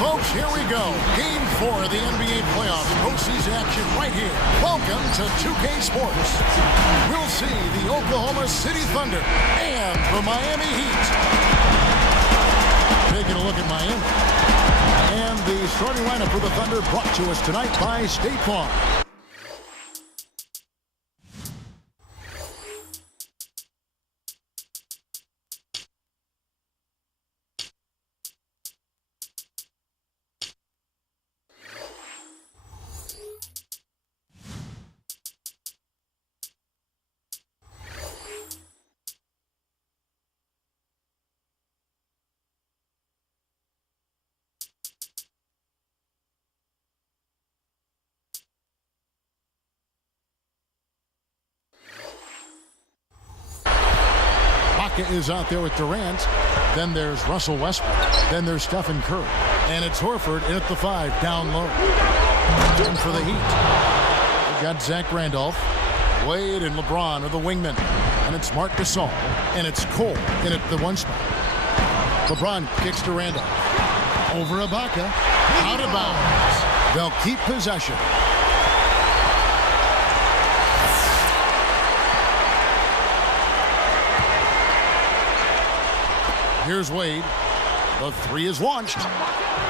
Folks, here we go. Game 4 of the NBA playoffs. Postseason action right here. Welcome to 2K Sports. We'll see the Oklahoma City Thunder and the Miami Heat. Taking a look at Miami. And the starting lineup for the Thunder brought to us tonight by State Farm. Is out there with Durant. Then there's Russell Westbrook. Then there's Stephen Curry. And it's Horford in at the 5, down low. And for the Heat, we've got Zach Randolph. Wade and LeBron are the wingmen. And it's Marc Gasol. And it's Cole in at the 1 spot. LeBron kicks to Randolph. Over Ibaka. Out of bounds. They'll keep possession. Here's Wade. The 3 is launched.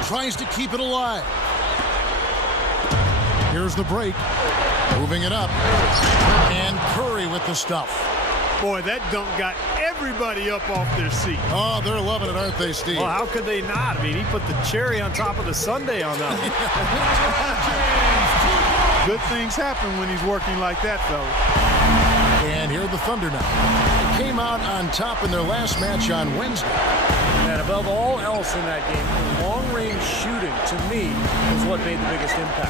Tries to keep it alive. Here's the break. Moving it up. And Curry with the stuff. Boy, that dunk got everybody up off their seat. Oh, they're loving it, aren't they, Steve? Well, how could they not? I mean, he put the cherry on top of the sundae on that one. Good things happen when he's working like that, fellas. And here are the Thunder now. They came out on top in their last match on Wednesday. And above all else in that game, long-range shooting, to me, was what made the biggest impact.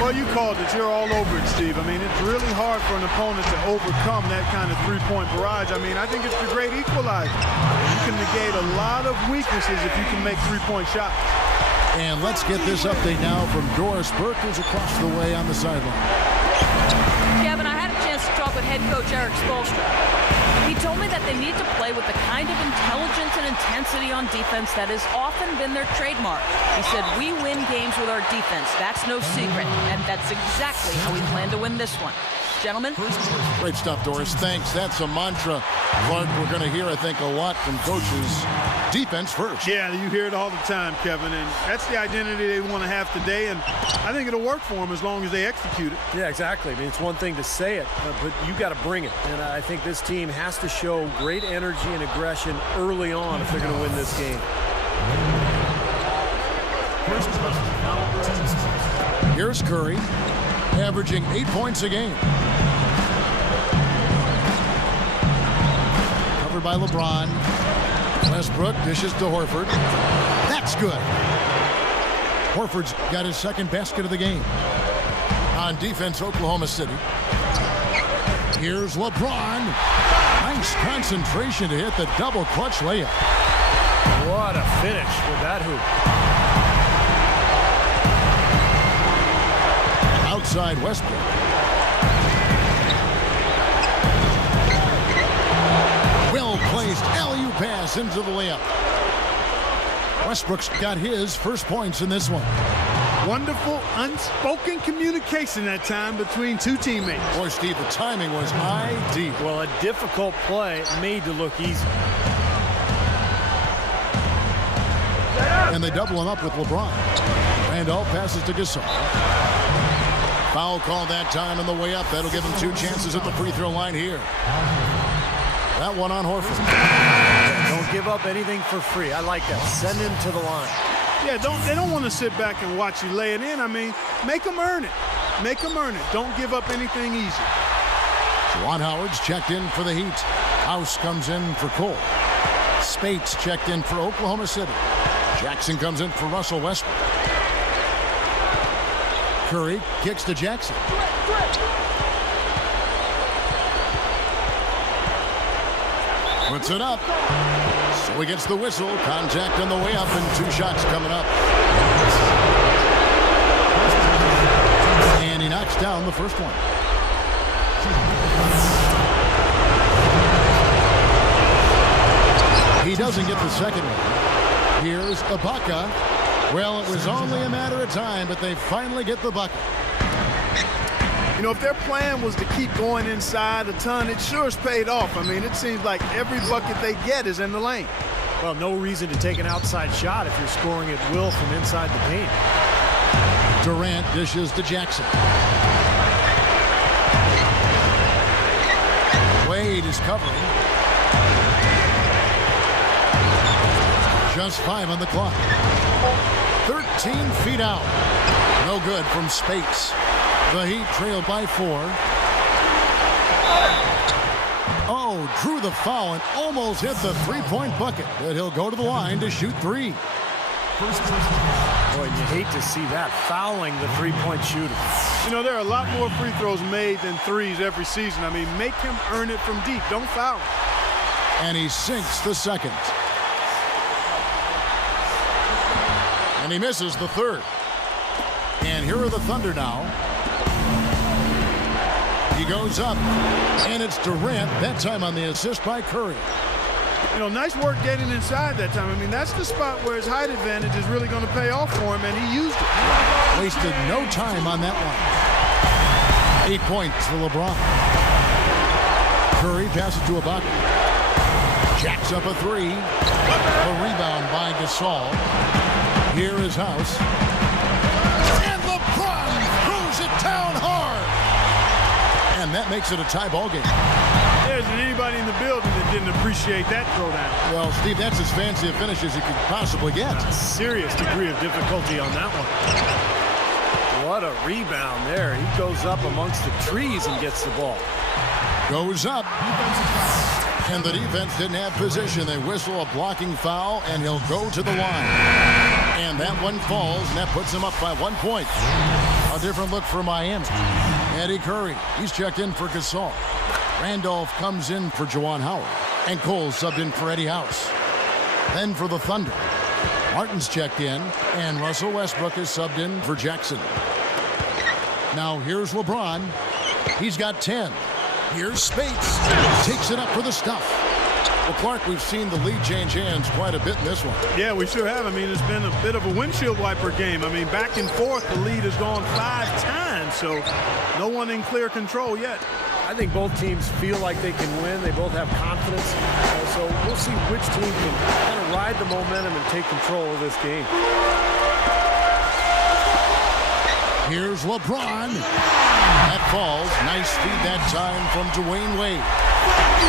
Well, you called it. You're all over it, Steve. I mean, it's really hard for an opponent to overcome that kind of three-point barrage. I mean, I think it's the great equalizer. You can negate a lot of weaknesses if you can make three-point shots. And let's get this update now from Doris Burke, who's across the way on the sideline. Kevin, I had a chance to talk with head coach Eric Spoelstra. He told me that they need to play with the kind of intelligence and intensity on defense that has often been their trademark. He said, we win games with our defense. That's no secret. And that's exactly how we plan to win this one. Gentlemen. Great stuff, Doris. Thanks. That's a mantra, Clark, we're going to hear, I think, a lot from coaches. Defense first. Yeah, you hear it all the time, Kevin. And that's the identity they want to have today. And I think it'll work for them as long as they execute it. Yeah, exactly. I mean, it's one thing to say it, but you got to bring it. And I think this team has to show great energy and aggression early on if they're going to win this game. Here's Curry, averaging 8 points a game. Covered by LeBron. Westbrook dishes to Horford. That's good. Horford's got his second basket of the game. On defense, Oklahoma City. Here's LeBron. Nice concentration to hit the double clutch layup. What a finish with that hoop. Outside Westbrook. Well-placed alley-oop pass into the layup. Westbrook's got his first points in this one. Wonderful, unspoken communication that time between two teammates. Boy, Steve, the timing was ideal. Well, a difficult play made to look easy. And they double him up with LeBron. Randolph passes to Gasol. Foul call that time on the way up. That'll give him 2 chances at the free throw line here. That one on Horford. Don't give up anything for free. I like that. Send him to the line. Yeah, they don't want to sit back and watch you lay it in. I mean, make them earn it. Make them earn it. Don't give up anything easy. Juwan Howard's checked in for the Heat. House comes in for Cole. Spates checked in for Oklahoma City. Jackson comes in for Russell Westbrook. Curry kicks to Jackson. Puts it up. So he gets the whistle. Contact on the way up and 2 shots coming up. And he knocks down the first one. He doesn't get the second one. Here's Ibaka. Well, it was only a matter of time, but they finally get the bucket. You know, if their plan was to keep going inside a ton, it sure has paid off. I mean, it seems like every bucket they get is in the lane. Well, no reason to take an outside shot if you're scoring at will from inside the paint. Durant dishes to Jackson. Wade is covering. Just 5 on the clock. 13 feet out. No good from space. The Heat trail by 4. Oh, drew the foul and almost hit the three-point bucket. But he'll go to the line to shoot 3. Boy, you hate to see that, fouling the three-point shooter. You know, there are a lot more free throws made than threes every season. I mean, make him earn it from deep. Don't foul him. And he sinks the second. And he misses the third. And here are the Thunder now. He goes up, and it's Durant, that time on the assist by Curry. You know, nice work getting inside that time. I mean, that's the spot where his height advantage is really going to pay off for him, and he used it. Wasted no time on that one. 8 points for LeBron. Curry passes to Ibaka. Jacks up a 3. A rebound by Gasol. Here is House. And LeBron throws it down hard. And that makes it a tie ball game. There isn't anybody in the building that didn't appreciate that throwdown. Well, Steve, that's as fancy a finish as you could possibly get. A serious degree of difficulty on that one. What a rebound there. He goes up amongst the trees and gets the ball. Goes up. And the defense didn't have position. They whistle a blocking foul, and he'll go to the line. And that one falls, and that puts him up by 1 point. A different look for Miami. Eddie Curry, he's checked in for Gasol. Randolph comes in for Juwan Howard. And Cole subbed in for Eddie House. Then for the Thunder, Martin's checked in, and Russell Westbrook is subbed in for Jackson. Now here's LeBron. He's got 10. Here's Spates. Takes it up for the stuff. Well, Clark, we've seen the lead change hands quite a bit in this one. Yeah, we sure have. I mean, it's been a bit of a windshield wiper game. I mean, back and forth, the lead has gone 5 times, so no one in clear control yet. I think both teams feel like they can win. They both have confidence. So we'll see which team can kind of ride the momentum and take control of this game. Here's LeBron. That falls. Nice feed that time from Dwayne Wade.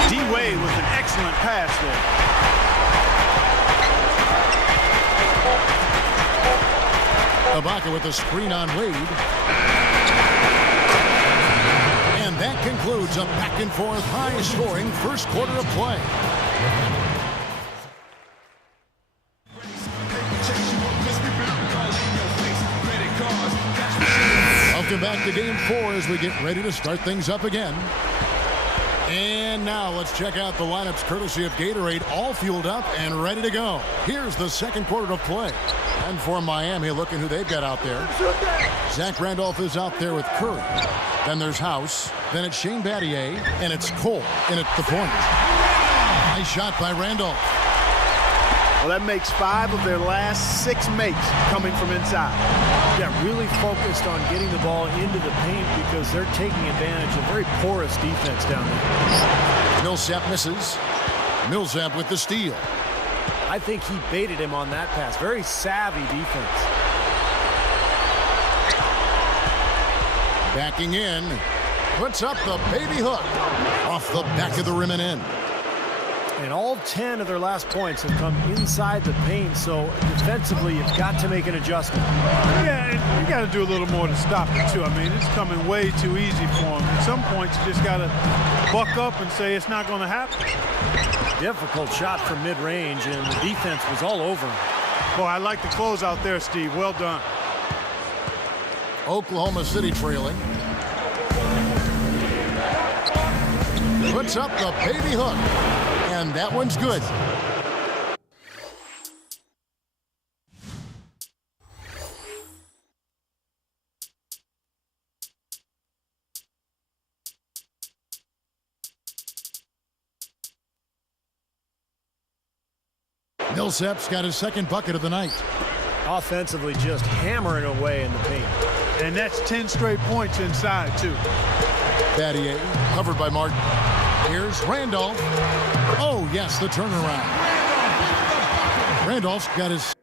D-Wade with an excellent pass there. Ibaka with a screen on Wade. And that concludes a back-and-forth, high-scoring first quarter of play. Welcome back to Game 4 as we get ready to start things up again. And now let's check out the lineups courtesy of Gatorade, all fueled up and ready to go. Here's the second quarter of play. And for Miami, looking who they've got out there. Zach Randolph is out there with Curry. Then there's House. Then it's Shane Battier. And it's Cole in at the point. Nice shot by Randolph. Well, that makes 5 of their last 6 makes coming from inside. Yeah, really focused on getting the ball into the paint because they're taking advantage of very porous defense down there. Millsap misses. Millsap with the steal. I think he baited him on that pass. Very savvy defense. Backing in. Puts up the baby hook. Off the back of the rim and in. And all 10 of their last points have come inside the paint, so defensively you've got to make an adjustment. Yeah, and you got to do a little more to stop it, too. I mean, it's coming way too easy for them. At some points, you just got to buck up and say it's not going to happen. Difficult shot from mid-range, and the defense was all over him. Boy, I like the close out there, Steve. Well done. Oklahoma City trailing. Puts up the baby hook. And that one's good. Millsap's got his second bucket of the night. Offensively, just hammering away in the paint. And that's 10 straight points inside, too. Battier covered by Martin. Here's Randolph. Oh, yes, the turnaround. Randolph's got his...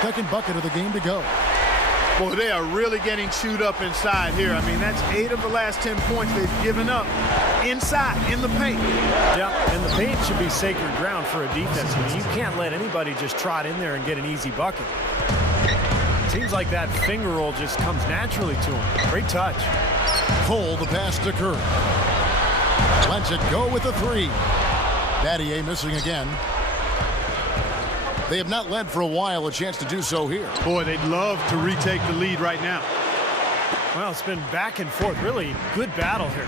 Second bucket of the game to go. Boy, they are really getting chewed up inside here. I mean, that's 8 of the last 10 points they've given up inside, in the paint. Yeah, and the paint should be sacred ground for a defense. I mean, you can't let anybody just trot in there and get an easy bucket. Seems like that finger roll just comes naturally to him. Great touch. Cole, the pass to Curry. Lets it go with the 3. Battier missing again. They have not led for a while. A chance to do so here. Boy, they'd love to retake the lead right now. Well, it's been back and forth. Really good battle here.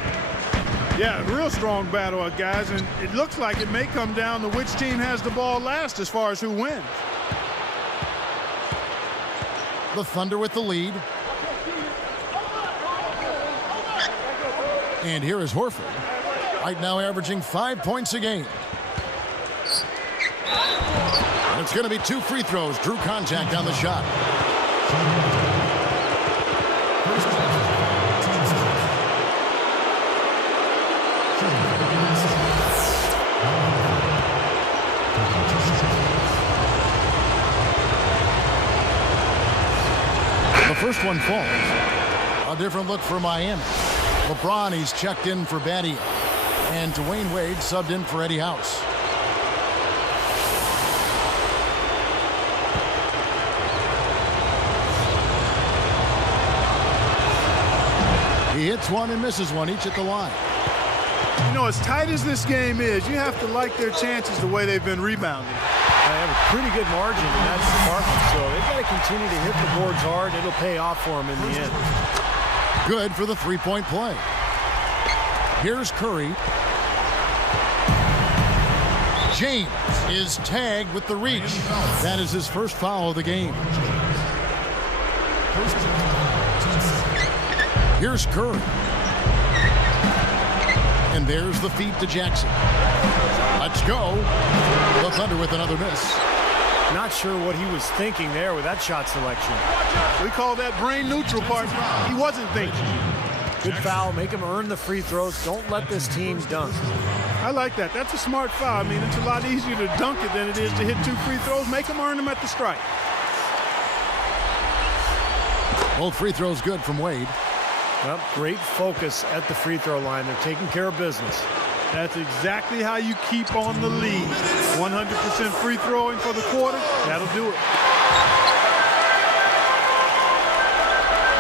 Yeah, real strong battle, guys. And it looks like it may come down to which team has the ball last as far as who wins. The Thunder with the lead. And here is Horford. Right now averaging 5 points a game. And it's going to be 2 free throws. Drew contact on the shot. The first one falls. A different look for Miami. LeBron, he's checked in for Battier. And Dwayne Wade subbed in for Eddie House. He hits one and misses one, each at the line. You know, as tight as this game is, you have to like their chances the way they've been rebounding. They have a pretty good margin in that department, so they've got to continue to hit the boards hard. It'll pay off for them in the end. Good for the three-point play. Here's Curry. James is tagged with the reach. That is his first foul of the game. Here's Curry. And there's the feed to Jackson. Let's go. The Thunder with another miss. Not sure what he was thinking there with that shot selection. We call that brain neutral, partner. He wasn't thinking. Good foul. Make him earn the free throws. Don't let this team dunk. I like that. That's a smart foul. I mean, it's a lot easier to dunk it than it is to hit 2 free throws. Make them earn them at the strike. Both free throws good from Wade. Well, great focus at the free throw line. They're taking care of business. That's exactly how you keep on the lead. 100% free throwing for the quarter. That'll do it.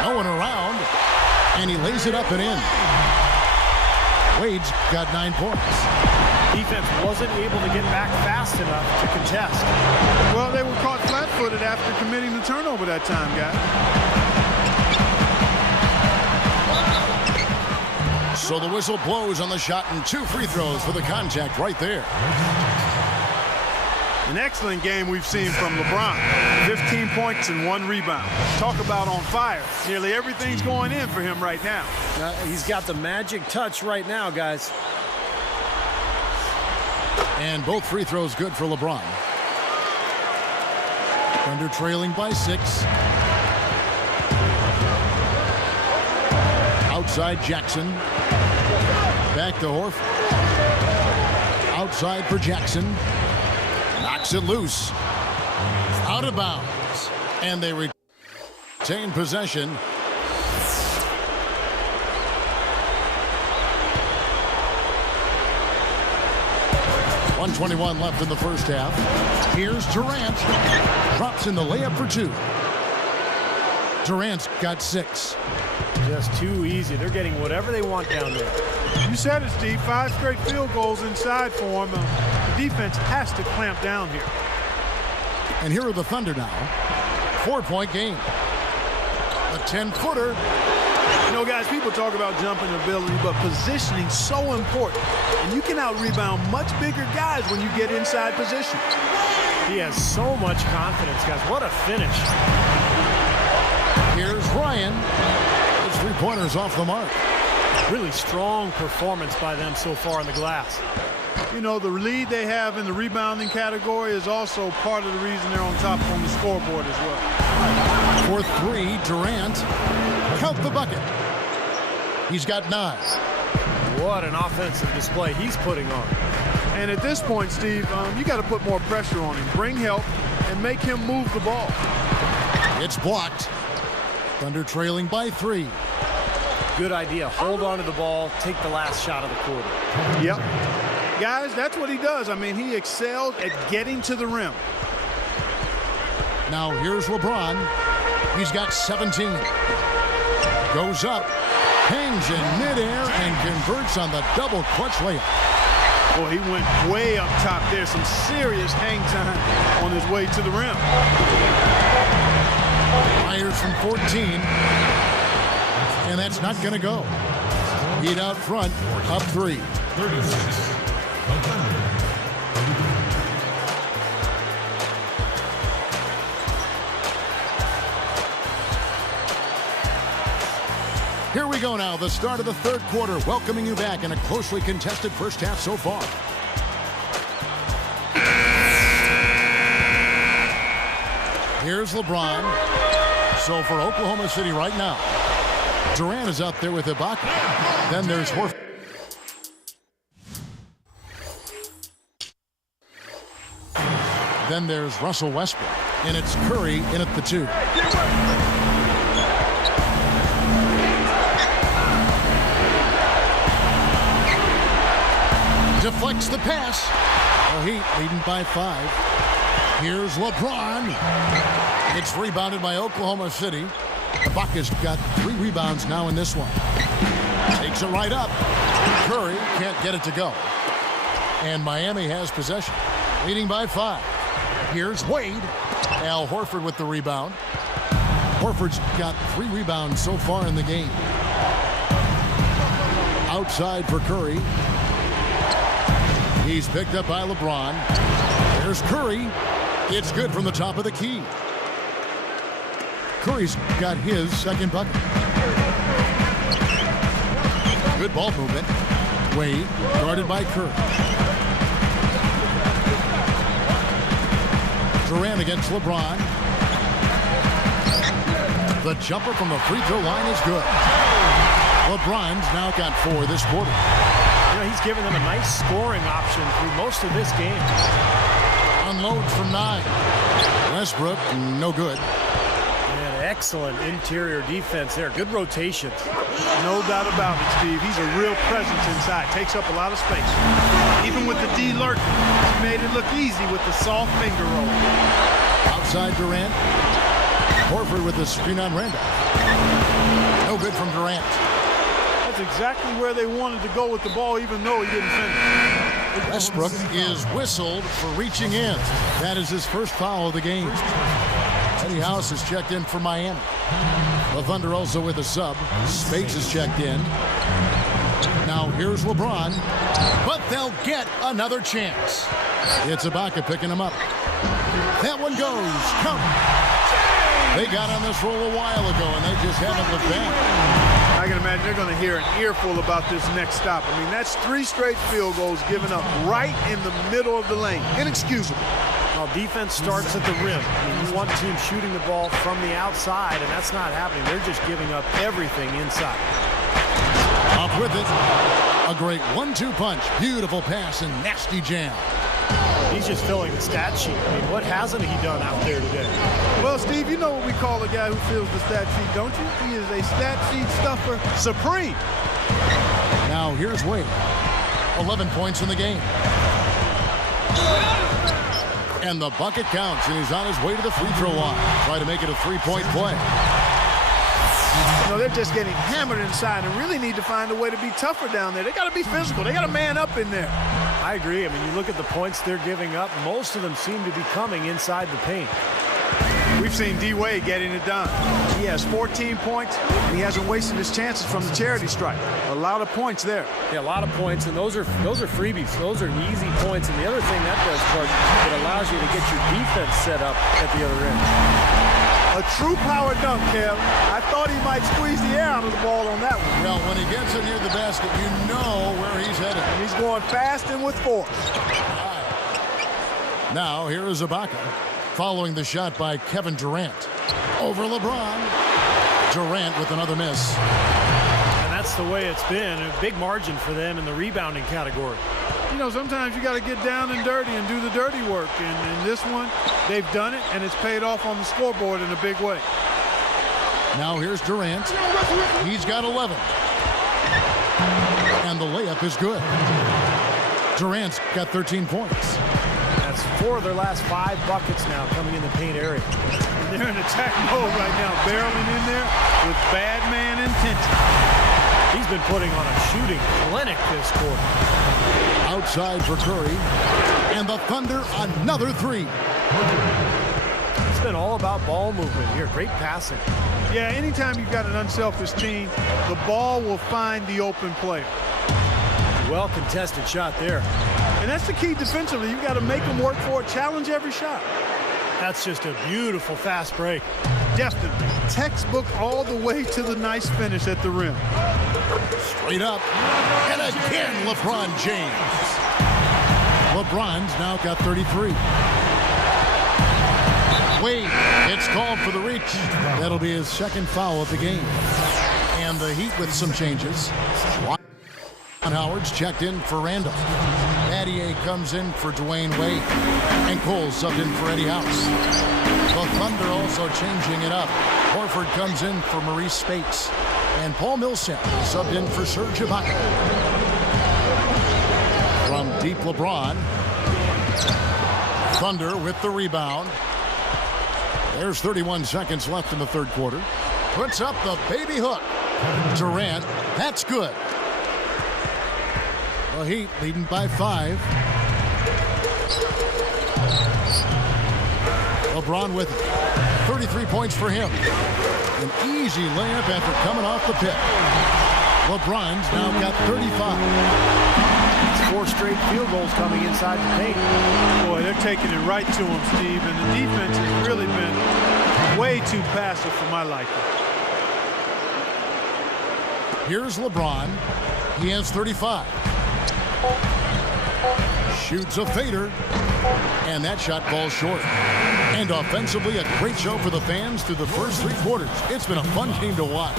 No one around. And he lays it up and in. Wade's got 9 points. Defense wasn't able to get back fast enough to contest. Well, they were caught flat-footed after committing the turnover that time, guys. So the whistle blows on the shot and 2 free throws for the contact right there. An excellent game we've seen from LeBron. 15 points and 1 rebound. Talk about on fire. Nearly everything's going in for him right now. He's got the magic touch right now, guys. And both free throws good for LeBron. Thunder trailing by 6. Outside Jackson. Back to Horford. Outside for Jackson. Knocks it loose. Out of bounds. And they retain possession. .121 left in the first half. Here's Durant. Drops in the layup for 2. Durant's got 6. Just too easy. They're getting whatever they want down there. You said it, Steve. 5 straight field goals inside for him. The defense has to clamp down here. And here are the Thunder now. 4-point game. A 10-footer. You know, guys, people talk about jumping ability, but positioning so important. And you can out-rebound much bigger guys when you get inside position. He has so much confidence, guys. What a finish. Here's Ryan. His 3-pointers off the mark. Really strong performance by them so far in the glass. You know, the lead they have in the rebounding category is also part of the reason they're on top on the scoreboard as well. For 3, Durant. Count the bucket. He's got 9. What an offensive display he's putting on. And at this point, Steve, you got to put more pressure on him. Bring help and make him move the ball. It's blocked. Thunder trailing by 3. Good idea. Hold on to the ball. Take the last shot of the quarter. Yep. Guys, that's what he does. I mean, he excelled at getting to the rim. Now here's LeBron. He's got 17. Goes up. Hangs in midair and converts on the double clutch layup. Well, he went way up top there. Some serious hang time on his way to the rim. Fires from 14. And that's not going to go. Heat out front, up 3. 36. Here we go now, the start of the third quarter, welcoming you back in a closely contested first half so far. Here's LeBron. So for Oklahoma City right now, Durant is out there with Ibaka. Then there's Horford. Then there's Russell Westbrook. And it's Curry in at the 2. Deflects the pass. The Heat leading by 5. Here's LeBron. It's rebounded by Oklahoma City. Ibaka's got 3 rebounds now in this one. Takes it right up. Curry can't get it to go. And Miami has possession. Leading by 5. Here's Wade. Al Horford with the rebound. Horford's got 3 rebounds so far in the game. Outside for Curry. He's picked up by LeBron. There's Curry. It's good from the top of the key. Curry's got his second bucket. Good ball movement. Wade guarded by Curry. Durant against LeBron. The jumper from the free throw line is good. LeBron's now got 4 this quarter. You know, he's given them a nice scoring option through most of this game. Unloads from 9. Westbrook, no good. And excellent interior defense there. Good rotations. No doubt about it, Steve. He's a real presence inside. Takes up a lot of space. Even with the D lurking, he made it look easy with the soft finger roll. Outside Durant. Horford with the screen on Randolph. No good from Durant. That's exactly where they wanted to go with the ball, even though he didn't finish. Westbrook is whistled for reaching in. That is his first foul of the game. Eddie House has checked in for Miami. The Thunder also with a sub. Spates is checked in. Now here's LeBron, but they'll get another chance. It's Ibaka picking him up. That one goes. Count. They got on this roll a while ago, and they just haven't looked back. I can imagine they're going to hear an earful about this next stop. I mean, that's 3 straight field goals given up right in the middle of the lane. Inexcusable. Well, defense starts at the rim. I mean, you want teams shooting the ball from the outside, and that's not happening. They're just giving up everything inside. Up with it. A great 1-2 punch. Beautiful pass and nasty jam. He's just filling the stat sheet. I mean, what hasn't he done out there today? Well, Steve, you know what we call a guy who fills the stat sheet, don't you? He is a stat sheet stuffer supreme. Now here's Wade. 11 points in the game. And the bucket counts, and he's on his way to the free throw line. Try to make it a 3-point play. You know, they're just getting hammered inside and really need to find a way to be tougher down there. They got to be physical. They got to man up in there. I agree. I mean, you look at the points they're giving up, most of them seem to be coming inside the paint. We've seen D-Wade getting it done. He has 14 points. And he hasn't wasted his chances from the charity stripe. A lot of points there. Yeah, a lot of points, and those are freebies. Those are easy points. And the other thing that does, Clark, it allows you to get your defense set up at the other end. A true power dunk, Kev. I thought he might squeeze the air out of the ball on that one. Well, when he gets it near the basket, you know where he's headed. And he's going fast and with force. Now, here is Ibaka, following the shot by Kevin Durant. Over LeBron. Durant with another miss. And that's the way it's been. A big margin for them in the rebounding category. You know, sometimes you got to get down and dirty and do the dirty work. And in this one, they've done it, and it's paid off on the scoreboard in a big way. Now here's Durant. He's got 11. And the layup is good. Durant's got 13 points. That's 4 of their last 5 buckets now coming in the paint area. And they're in attack mode right now, barreling in there with bad man intention. He's been putting on a shooting clinic this quarter. Outside for Curry. And the Thunder, another 3. It's been all about ball movement here. Great passing. Yeah, anytime you've got an unselfish team, the ball will find the open player. Well contested shot there. And that's the key defensively. You've got to make them work for it, challenge every shot. That's just a beautiful fast break. Definitely. Textbook all the way to the nice finish at the rim. Straight up. And again, LeBron James. LeBron's now got 33. Wade, it's called for the reach. That'll be his second foul of the game. And the Heat with some changes. Howard's checked in for Randall. Battier comes in for Dwayne Wade. And Cole's subbed in for Eddie House. The Thunder also changing it up. Horford comes in for Maurice Spates. And Paul Millsap is subbed in for Serge Ibaka. From deep LeBron. Thunder with the rebound. There's 31 seconds left in the third quarter. Puts up the baby hook. Durant, that's good. The Heat leading by 5. LeBron with 33 points for him. An easy layup after coming off the pick. LeBron's now got 35. It's 4 straight field goals coming inside the paint. Boy, they're taking it right to him, Steve. And the defense has really been way too passive for my liking. Here's LeBron. He has 35. Shoots a fader. And that shot falls short. And offensively, a great show for the fans through the first 3 quarters. It's been a fun game to watch.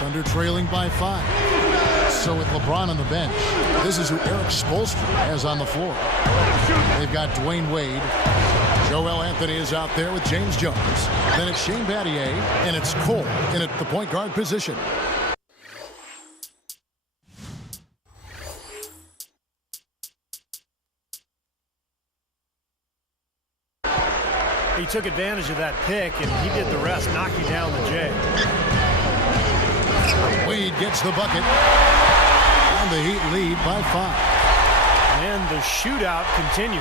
Thunder trailing by 5. So with LeBron on the bench, this is who Eric Spoelstra has on the floor. They've got Dwayne Wade. Joel Anthony is out there with James Jones. Then it's Shane Battier, and it's Cole in at the point guard position. He took advantage of that pick, and he did the rest, knocking down the J. Wade gets the bucket. And the Heat lead by 5. And the shootout continues.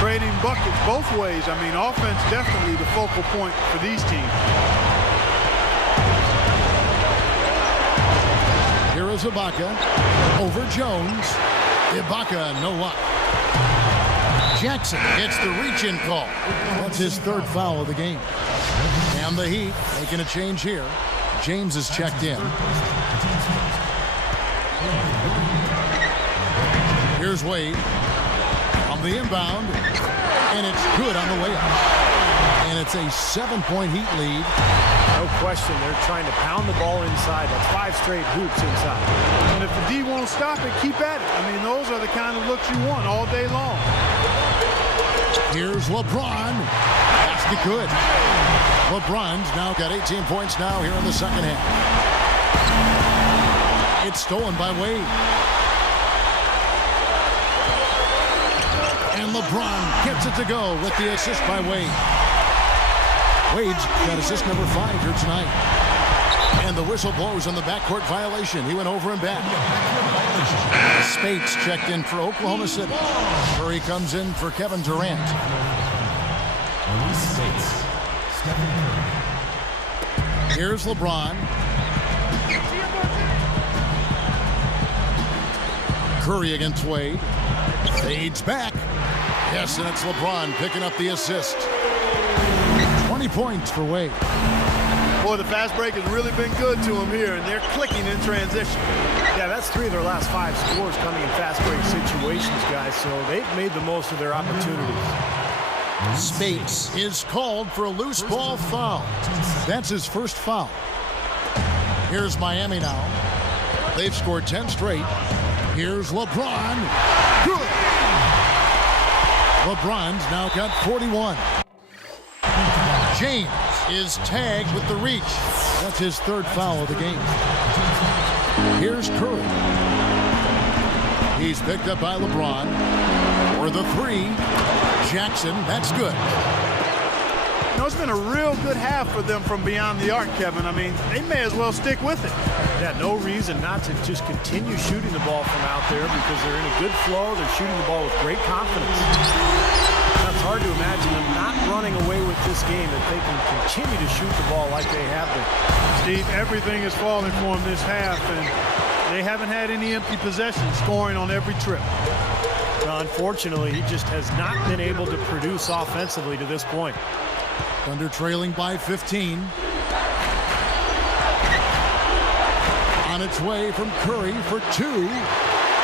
Trading buckets both ways. I mean, offense definitely the focal point for these teams. Here is Ibaka over Jones. Ibaka, no luck. Jackson gets the reach-in call. That's his 3rd foul of the game. And the Heat making a change here. James is checked in. Here's Wade on the inbound, and it's good on the way up. And it's a 7-point Heat lead. No question, they're trying to pound the ball inside. That's 5 straight hoops inside. And if the D won't stop it, keep at it. I mean, those are the kind of looks you want all day long. Here's LeBron. Basket good. LeBron's now got 18 points now here in the second half. It's stolen by Wade. And LeBron gets it to go with the assist by Wade. Wade's got assist number 5 here tonight. And the whistle blows on the backcourt violation. He went over and back. Spates checked in for Oklahoma City. Curry comes in for Kevin Durant. Here's LeBron. Curry against Wade. Fades back. Yes, and it's LeBron picking up the assist. 20 points for Wade. Boy, the fast break has really been good to him here, and they're clicking in transition. Yeah, that's 3 of their last 5 scores coming in fast break situations, guys, so they've made the most of their opportunities. Spates is called for a loose ball foul. That's his first foul. Here's Miami now. They've scored 10 straight. Here's LeBron. Good. LeBron's now got 41. James is tagged with the reach. That's his 3rd foul of the game. Here's Curry. He's picked up by LeBron. For the 3. Jackson, that's good. You know, it's been a real good half for them from beyond the arc, Kevin. I mean, they may as well stick with it. Yeah, no reason not to just continue shooting the ball from out there because they're in a good flow. They're shooting the ball with great confidence. Now, it's hard to imagine them not running away with this game if they can continue to shoot the ball like they have been. Steve, everything is falling for them this half, and they haven't had any empty possessions, scoring on every trip. Unfortunately, he just has not been able to produce offensively to this point. Thunder trailing by 15. On its way from Curry for 2.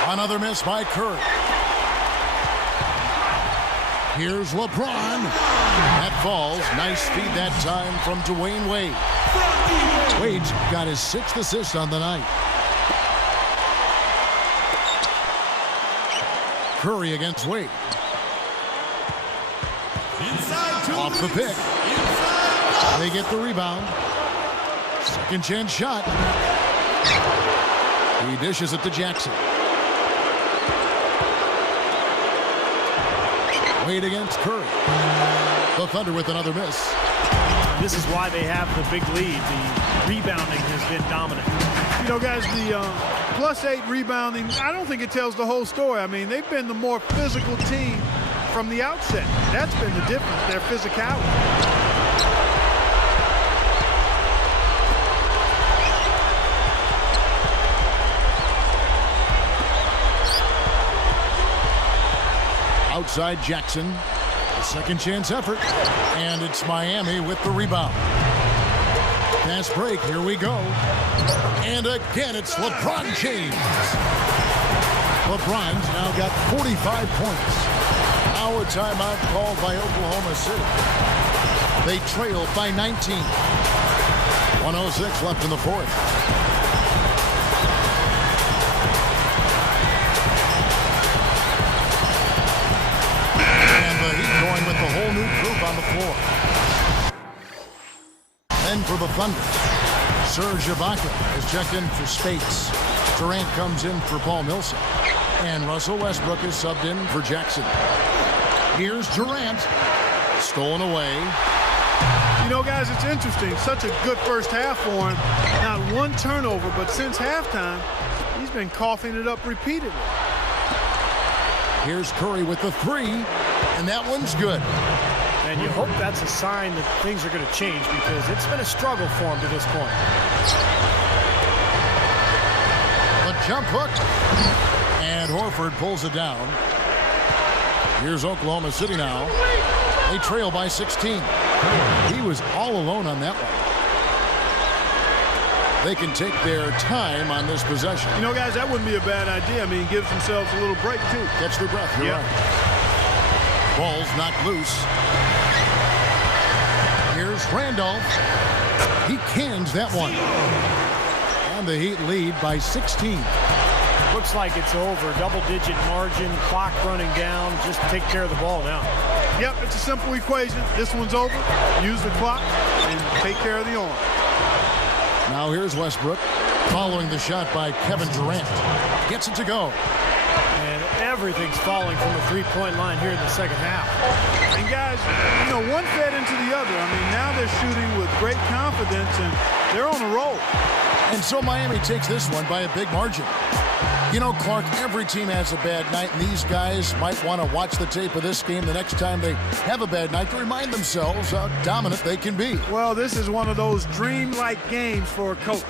Another miss by Curry. Here's LeBron. That falls. Nice feed that time from Dwayne Wade. Wade's got his 6th assist on the night. Curry against Wade. Off the pick. They get the rebound. Second chance shot. He dishes it to Jackson. Wade against Curry. The Thunder with another miss. This is why they have the big lead. The rebounding has been dominant. You know, guys, the +8 rebounding, I don't think it tells the whole story. I mean, they've been the more physical team from the outset. That's been the difference, their physicality. Outside Jackson, a second chance effort, and it's Miami with the rebound. Fast break, here we go. And again, it's LeBron James. LeBron's now got 45 points. Now a timeout called by Oklahoma City. They trail by 19. 1:06 left in the 4th. Going with the whole new group on the floor. Then for the Thunder, Serge Ibaka is checked in for Spates. Durant comes in for Paul Millsap. And Russell Westbrook is subbed in for Jackson. Here's Durant. Stolen away. You know, guys, it's interesting. Such a good first half for him. Not one turnover, but since halftime, he's been coughing it up repeatedly. Here's Curry with the three, and that one's good. And you hope that's a sign that things are going to change because it's been a struggle for him to this point. The jump hook, and Horford pulls it down. Here's Oklahoma City now. They trail by 16. He was all alone on that one. They can take their time on this possession. You know, guys, that wouldn't be a bad idea. I mean, gives themselves a little break, too. Catch their breath. You're right. Ball's knocked loose. Here's Randolph. He cans that one. And the Heat lead by 16. Looks like it's over. Double-digit margin, clock running down. Just take care of the ball now. Yep, it's a simple equation. This one's over. Use the clock and take care of the arm. Now here's Westbrook following the shot by Kevin Durant. Gets it to go. And everything's falling from the three-point line here in the second half. And guys, you know, one fed into the other. I mean, now they're shooting with great confidence and they're on a roll. And so Miami takes this one by a big margin. You know, Clark, every team has a bad night, and these guys might want to watch the tape of this game the next time they have a bad night to remind themselves how dominant they can be. Well, this is one of those dreamlike games for a coach.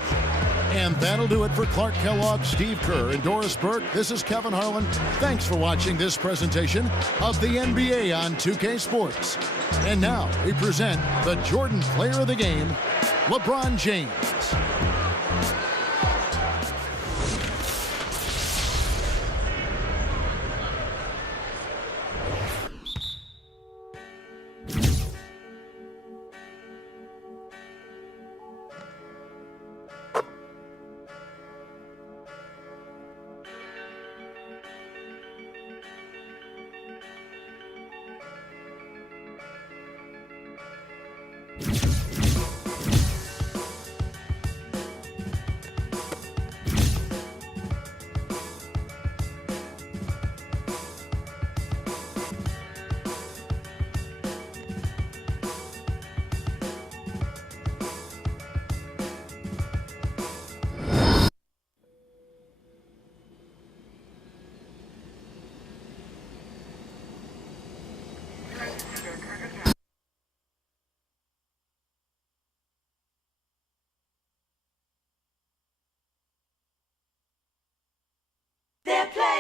And that'll do it for Clark Kellogg, Steve Kerr, and Doris Burke. This is Kevin Harlan. Thanks for watching this presentation of the NBA on 2K Sports. And now we present the Jordan Player of the Game, LeBron James. They're playing.